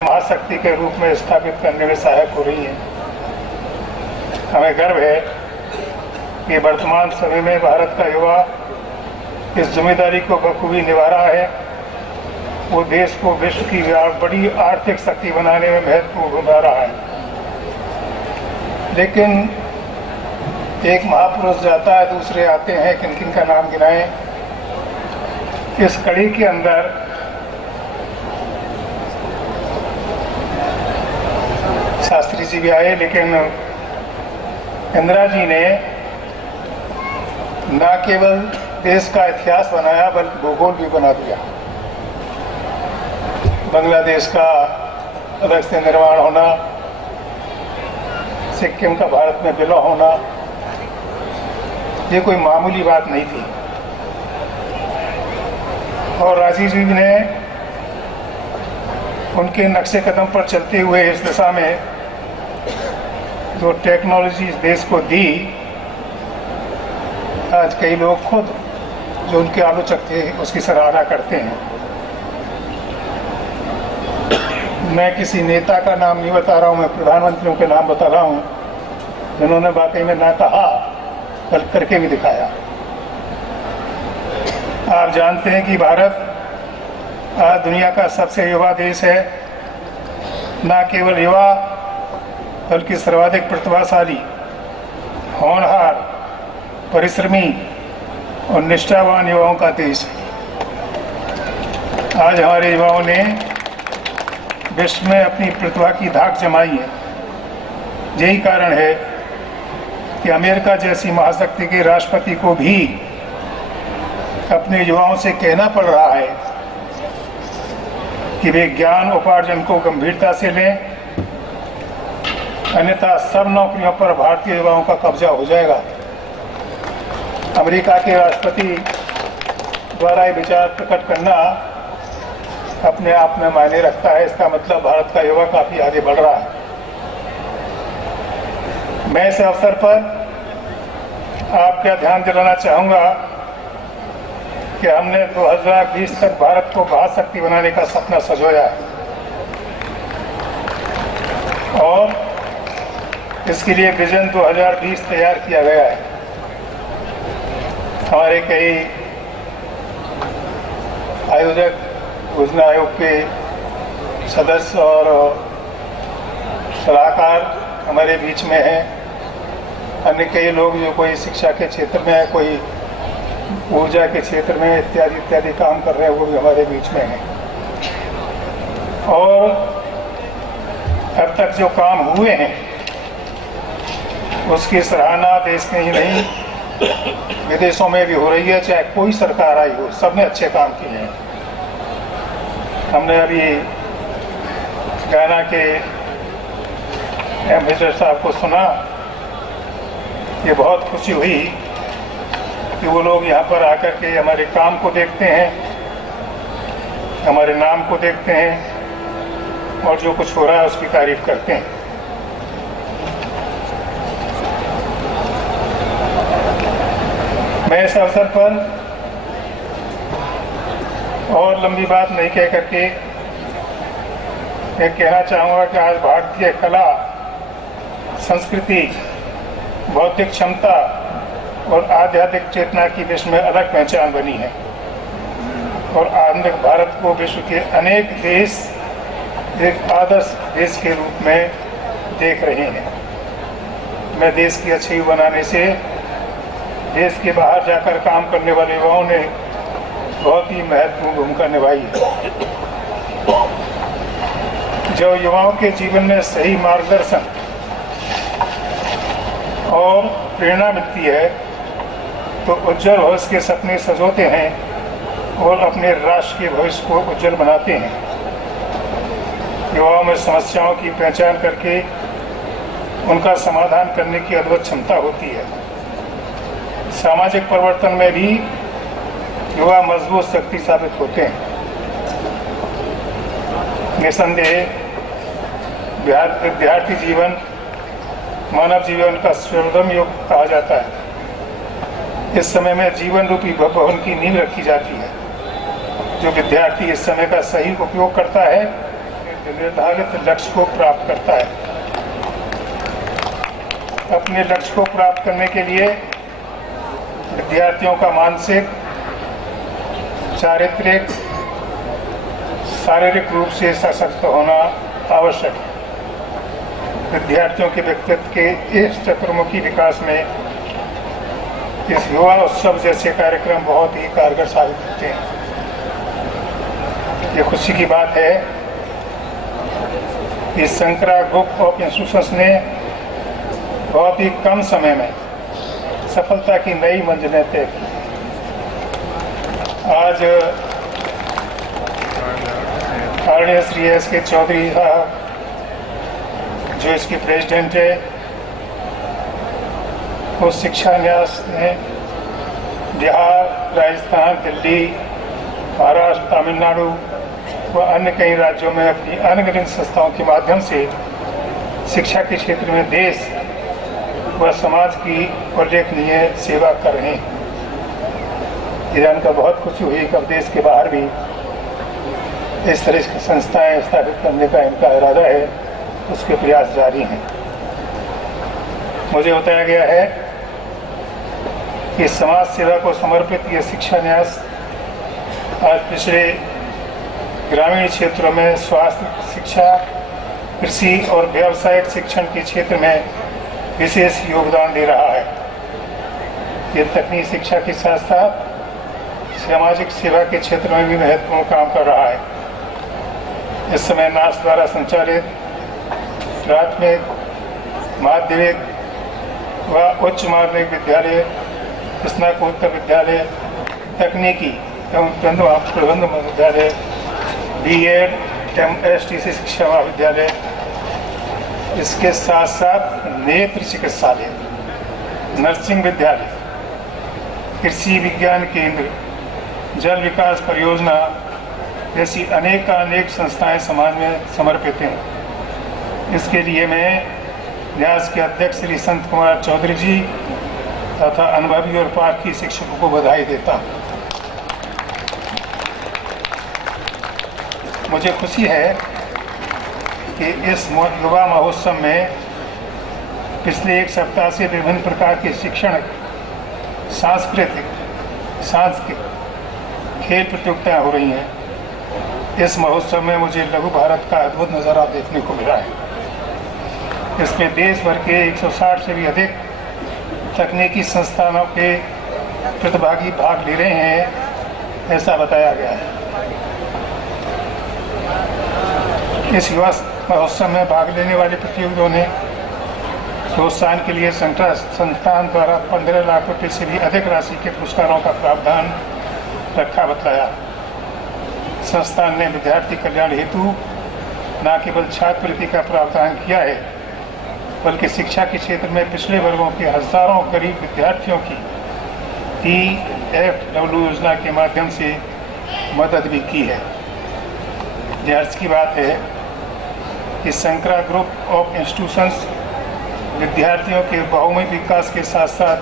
महाशक्ति के रूप में स्थापित करने में सहायक हो रही है। हमें गर्व है कि वर्तमान समय में भारत का युवा इस जिम्मेदारी को बखूबी निभा रहा है। वो देश को विश्व की बड़ी आर्थिक शक्ति बनाने में महत्वपूर्ण भूमिका निभा रहा है। लेकिन एक महापुरुष जाता है, दूसरे आते हैं, किन किन का नाम गिनाएं। इस कड़ी के अंदर शास्त्री जी भी आए, लेकिन इंदिरा जी ने न केवल देश का इतिहास बनाया बल्कि भूगोल भी बना दिया। बांग्लादेश का अलग से निर्माण होना, सिक्किम का भारत में विलय होना, ये कोई मामूली बात नहीं थी। और राजीव जी ने उनके नक्शे कदम पर चलते हुए इस दिशा में जो टेक्नोलॉजी इस देश को दी, आज कई लोग खुद जो उनके आलोचक थे उसकी सराहना करते हैं। मैं किसी नेता का नाम नहीं बता रहा हूं, मैं प्रधानमंत्रियों के नाम बता रहा हूं जिन्होंने वाकई में ना कहा बल्कि करके भी दिखाया। आप जानते हैं कि भारत आज दुनिया का सबसे युवा देश है। न केवल युवा बल्कि सर्वाधिक प्रतिभाशाली, होनहार, परिश्रमी और निष्ठावान युवाओं का देश है। आज हमारे युवाओं ने विश्व में अपनी प्रतिभा की धाक जमाई है। यही कारण है कि अमेरिका जैसी महाशक्ति के राष्ट्रपति को भी अपने युवाओं से कहना पड़ रहा है कि वे ज्ञान उपार्जन को गंभीरता से लें, अन्यथा सब नौकरियों पर भारतीय युवाओं का कब्जा हो जाएगा। अमेरिका के राष्ट्रपति द्वारा ये विचार प्रकट करना अपने आप में मायने रखता है। इसका मतलब भारत का युवा काफी आगे बढ़ रहा है। मैं इस अवसर पर आपका ध्यान दिलाना चाहूंगा कि हमने 2020 तक भारत को महाशक्ति बनाने का सपना संजोया है और इसके लिए विजन 2020 तैयार किया गया है। हमारे कई आयोजक, योजना आयोग के सदस्य और सलाहकार हमारे बीच में हैं। अन्य कई लोग जो कोई शिक्षा के क्षेत्र में है, कोई ऊर्जा के क्षेत्र में इत्यादि इत्यादि काम कर रहे हैं, वो भी हमारे बीच में हैं। और अब तक जो काम हुए हैं उसकी सराहना देश में ही नहीं विदेशों में भी हो रही है। चाहे कोई सरकार आई हो, सबने अच्छे काम किए हैं। हमने अभी गाना के एम्बेसडर साहब को सुना, ये बहुत खुशी हुई कि वो लोग यहाँ पर आकर के हमारे काम को देखते हैं, हमारे नाम को देखते हैं और जो कुछ हो रहा है उसकी तारीफ करते हैं। मैं इस अवसर पर और लंबी बात नहीं कह करके मैं कहना चाहूँगा कि आज भारतीय कला, संस्कृति, बौद्धिक क्षमता और आध्यात्मिक चेतना की विश्व में अलग पहचान बनी है और आधुनिक भारत को विश्व के अनेक देश एक आदर्श देश के रूप में देख रहे हैं। मैं देश की अच्छी बनाने से देश के बाहर जाकर काम करने वाले युवाओं ने बहुत ही महत्वपूर्ण भूमिका निभाई है। जो युवाओं के जीवन में सही मार्गदर्शन और प्रेरणा मिलती है तो उज्जवल भविष्य के सपने सजोते हैं और अपने राष्ट्र के भविष्य को उज्जवल बनाते हैं। युवाओं में समस्याओं की पहचान करके उनका समाधान करने की अद्भुत क्षमता होती है। सामाजिक परिवर्तन में भी युवा मजबूत शक्ति साबित होते हैं। निसंदेह विद्यार्थी जीवन मानव जीवन का स्वर्णिम युग कहा जाता है। इस समय में जीवन रूपी भवन की नींव रखी जाती है। जो विद्यार्थी इस समय का सही उपयोग करता है निर्धारित लक्ष्य को प्राप्त करता है। अपने लक्ष्य को प्राप्त करने के लिए विद्यार्थियों का मानसिक, चारित्रिक, शारीरिक रूप से सशक्त होना आवश्यक है। विद्यार्थियों के व्यक्तित्व के इस चतुर्मुखी विकास में इस युवा उत्सव जैसे कार्यक्रम बहुत ही कारगर साबित होते हैं। ये खुशी की बात है कि शंकरा ग्रुप ऑफ इंस्टीट्यूशंस ने बहुत ही कम समय में सफलता की नई मंजिलें तय की। आज आदरणीय श्री एस के चौधरी साहब, जो इसके प्रेसिडेंट है, उस शिक्षा न्यास ने बिहार, राजस्थान, दिल्ली, महाराष्ट्र, तमिलनाडु व अन्य कई राज्यों में अपनी अनगिनत संस्थाओं के माध्यम से शिक्षा के क्षेत्र में देश व समाज की उल्लेखनीय सेवा कर रहे हैं। ये जानकर बहुत खुशी हुई कि अब देश के बाहर भी इस तरह की संस्थाएं स्थापित करने का इनका इरादा है, उसके प्रयास जारी हैं। मुझे बताया गया है कि समाज सेवा को समर्पित ये शिक्षा न्यास आज पिछले ग्रामीण क्षेत्रों में स्वास्थ्य शिक्षा, कृषि और व्यावसायिक शिक्षण के क्षेत्र में विशेष योगदान दे रहा है। ये तकनीकी शिक्षा के साथ साथ सामाजिक सेवा के क्षेत्र में भी महत्वपूर्ण काम कर रहा है। इस समय नास द्वारा संचालित प्राथमिक, माध्यमिक व उच्च माध्यमिक विद्यालय, स्नातकोत्तर विद्यालय, तकनीकी एवं प्रबंध विद्यालय, बीएड, एमएसटीसी शिक्षा महाविद्यालय, इसके साथ साथ नेत्र चिकित्सालय, नर्सिंग विद्यालय, कृषि विज्ञान केंद्र, जल विकास परियोजना जैसी अनेक संस्थाएं समाज में समर्पित हैं। इसके लिए मैं न्यास के अध्यक्ष श्री संत कुमार चौधरी जी तथा अनुभवी और पारखी शिक्षकों को बधाई देता हूँ। मुझे खुशी है कि इस युवा महोत्सव में पिछले एक सप्ताह से विभिन्न प्रकार के शिक्षण, सांस्कृतिक खेल प्रतियोगिताएं हो रही हैं। इस महोत्सव में मुझे लघु भारत का अद्भुत नज़ारा देखने को मिला है। इसमें देश भर के 160 से भी अधिक तकनीकी संस्थानों के प्रतिभागी भाग ले रहे हैं, ऐसा बताया गया है। इस युवा महोत्सव में भाग लेने वाले प्रतियोगियों ने प्रोत्साहन के लिए संस्थान द्वारा 15 लाख रुपए से भी अधिक राशि के पुरस्कारों का प्रावधान रखा बतलाया। संस्थान ने विद्यार्थी कल्याण हेतु न केवल छात्रवृत्ति का प्रावधान किया है, बल्कि शिक्षा के क्षेत्र में पिछड़े वर्गों के हजारों गरीब विद्यार्थियों की TFW योजना के माध्यम से मदद भी की है। हर्ष की बात है कि शंकरा ग्रुप ऑफ इंस्टीट्यूशंस विद्यार्थियों के बहुमुखी विकास के साथ साथ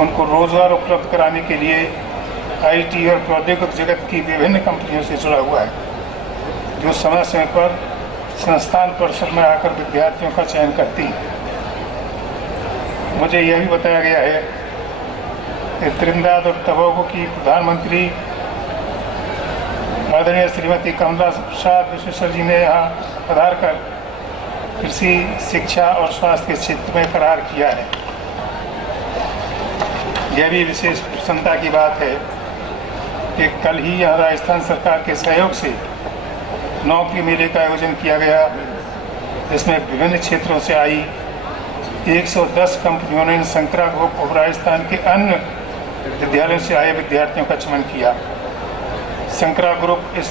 उनको रोजगार उपलब्ध कराने के लिए IT और प्रौद्योगिक जगत की विभिन्न कंपनियों से जुड़ा हुआ है, जो समय समय पर संस्थान परिसर में आकर विद्यार्थियों का चयन करती हैं। मुझे यह भी बताया गया है कि त्रिनिदाद और टोबैगो की प्रधानमंत्री आदरणीय श्रीमती कमला प्रसाद विश्वेश्वर जी ने यहाँ पधार कर कृषि, शिक्षा और स्वास्थ्य के क्षेत्र में करार किया है। यह भी विशेष प्रसन्नता की बात है कि कल ही यहाँ राजस्थान सरकार के सहयोग से नौकरी मेले का आयोजन किया गया, जिसमें विभिन्न क्षेत्रों से आई 110 कंपनियों ने शंकरा ग्रुप ऑफ राजस्थान के अन्य विद्यालयों से आए विद्यार्थियों का चयन किया। शंकरा ग्रुप इस